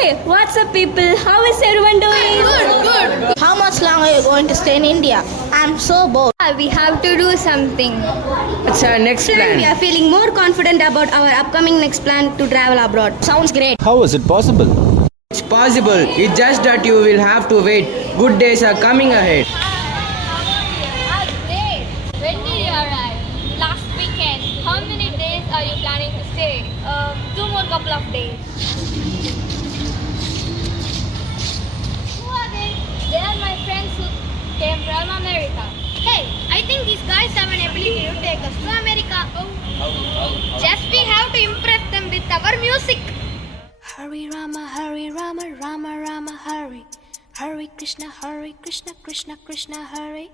Hey, what's up people? How is everyone doing? Good. How much long are you going to stay in India? I'm so bored. We have to do something. What's our next We plan? are feeling more confident about our upcoming next plan to travel abroad. Sounds great. How is it possible? It's possible. It's just that you will have to wait. Good days are coming ahead. Great. When did you arrive? Last weekend. How many days are you planning to stay? 2 more couple of days. Who are they? They are my friends who came from America. Hey, I think these guys have an ability to take us to America. Just we have to impress them with our music. Hurry Rama, Rama Rama, hurry. Hurry Krishna, Krishna Krishna, hurry.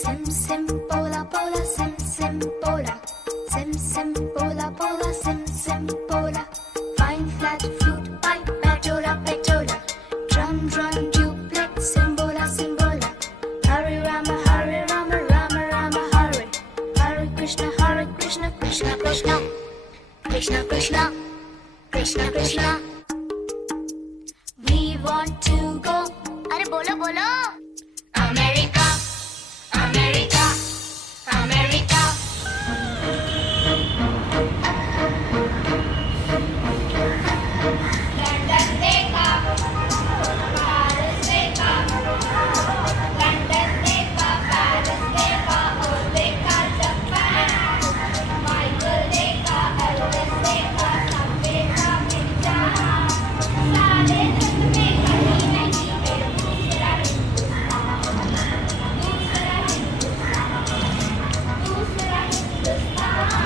Sim sim pola pola, sim sim pola. Sim sim pola pola, sim sim pola. Fine flat flute, pipe, patola patola. Drum drum duplex, simbola simbola. Hurry Rama, Rama Rama, hurry. Hare Krishna, Krishna Krishna, Krishna Krishna, Krishna Krishna. We want to go. Are bolo bolo. America, America, America. London देखा, Paris देखा, London देखा, Paris देखा, और देखा Japan, Michael देखा, Elvis देखा, सब देखा मिर्जा, सारे जग में कहीं नहीं है दूसरा हिंदुस्तान.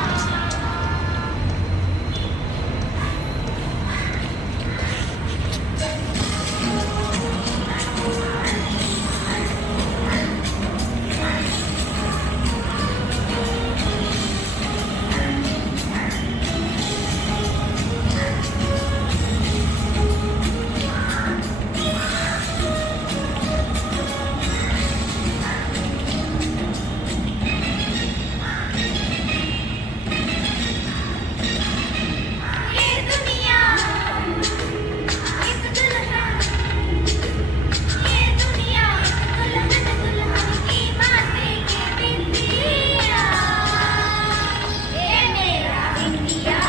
ये दुनिया एक दुल्हन, ये दुनिया दुल्हन दुल्हन की बातें के बिंदिया. ये मेरा इंडिया,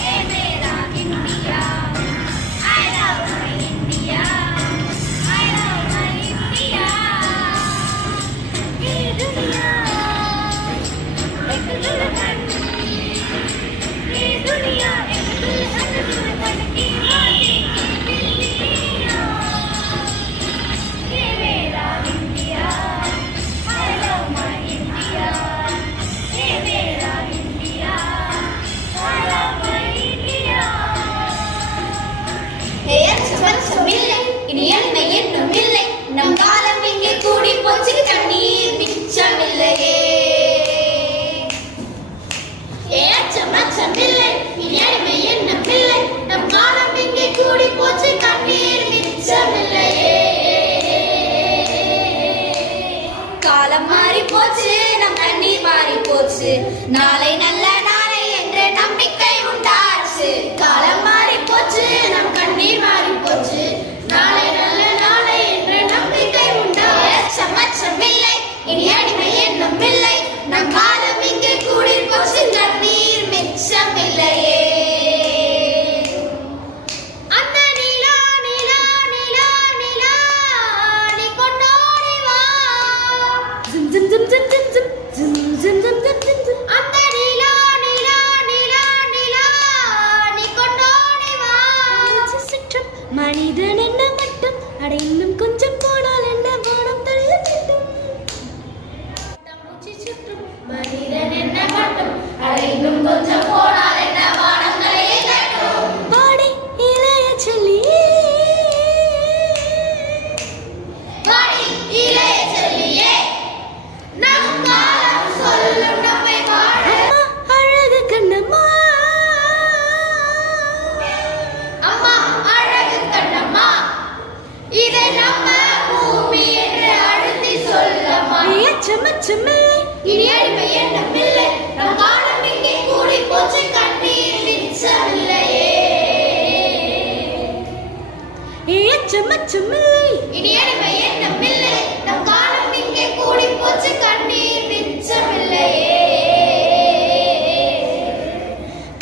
ये मेरा India. I love my India, I love my India. ये दुनिया एक दुल्हन, ये दुनिया एक दुल्हन दुल्हन की बातें की बिल्लियाँ. ये मेरा India, I love my India. ये मेरा India, I love my India. ஏச்சமில்லை இனி என்ன என்னுமில்லை நம் காலம் இங்கே கூடி போச்சு கண்ணீர் மிச்சமில்லையே. ஏச்சமில்லை இனி அடிமை என்னமில்லை நம் காலம் இங்கே கூடி போச்சு கண்ணீர் மிச்சமில்லையே. காலம் மாறி போச்சு நம் கண்ணீர் மாறி போச்சு நாளை நல்ல நாளை என்ற நம்பிக்கை உண்டாச்சு. காலம் மாறி போச்சு நம் கண்ணீர் மாறி போச்சு நாளை நல்ல நாளை என்ற நம்பிக்கை உண்டாச்சு. அச்சமில்லை இனி அடிமை என்னும் இல்லை நம் காலம் இங்கே கூடி போச்சு கண்ணீர் மிச்சமில்லையே. அந்த நிலா நிலா நிலா நிலா நீ கொண்டோடி வா. Zum zum zum zum zum zum zum zum zum zum zum. அந்த நிலா நிலா நிலா நிலா நீ கொண்டோடி வா. சுற்றும் மனிதன் என்ன மட்டும் அட இன்னும் கொஞ்சம் போனால் என்ன வானம் தழுவ வேண்டும். தம்பூச்சி சுற்றும் மனிதன் என்ன மட்டும் அட இன்னும் கொஞ்சம் போனால் என்ன வானங்களே கட்டும். பாடி இளைய சொல்லி வாடி இளைய சொல்லியே நம் காலம் சொல்லும் நம்மை வாழ. அம்மா அழகு கண்ணம்மா, அம்மா அழகு கண்ணம்மா இதை நம்ம பூமி என்று அழுத்தி சொல்லம்மா. ஏச்சமில்லை இனி அடிமை என்ன அச்சமில்லை இனியடிமை எண்ணமில்லை நம் காலம் இங்கே கூடி போச்சு கண்ணீர் மிச்சமில்லையே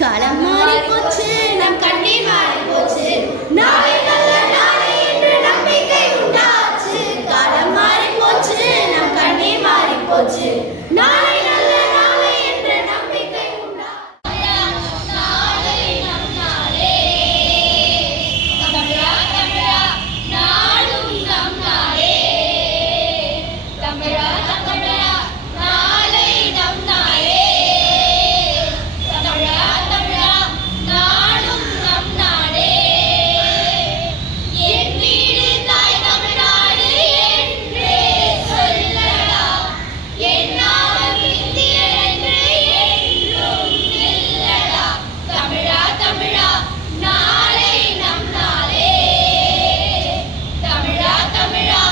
காலம் மாறி போச்சு நம் கண்ணீர் மாறி போச்சு நாளை நல்ல நாளை என்று நம்பிக்கை உண்டாச்சு காலம் மாறி போச்சு நம் கண்ணீர் மாறி போச்சு நாளை நல்ல நாளை என்ற நம்பிக்கை உண்டாச்சு நாளை நம் நாளே தமிழா தமிழா நாடும் நம் நாளே தமிழா தமிழா நாளை நம் நாளே தமிழா தமிழா நாடும் நம் நாடே என் வீடு தாய் தமிழ்நாடு என்றே சொல்லடா என்னாலும் இந்தியர் என்று என்றும் நில்லடா தமிழா தமிழா நாளை நம் நாளே தமிழா தமிழா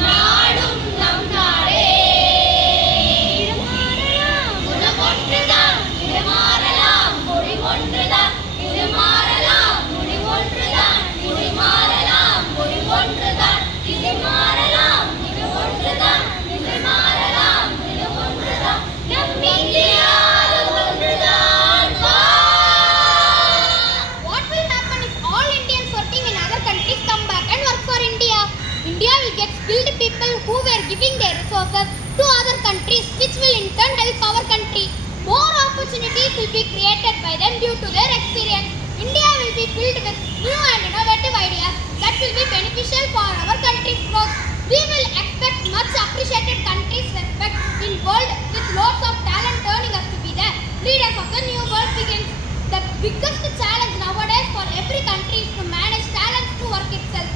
நாடும் நம் நாடே குணம் ஒன்றுதான் இது மாறலாம் மொழி ஒன்றுதான் இது மாறலாம் மொழி ஒன்றுதான் இது மாறலாம் மொழி ஒன்றுதான் இது மாறலாம் இது ஒன்றுதான் இது மாறலாம் இது ஒன்றுதான் நம் இந்தியா அது ஒன்றுதான் What will happen if all Indians working in other countries come back and work for India? India will get skilled people who were giving their resources to other countries, which will in turn help our country. More opportunities will be created by them due to their experience. India will be filled with new and innovative ideas that will be beneficial for our country's growth. We will expect much appreciated countries' respect in world with lots of talent turning us to be the leaders of the new world begins. The biggest challenge nowadays for every country is to manage talents to work itself.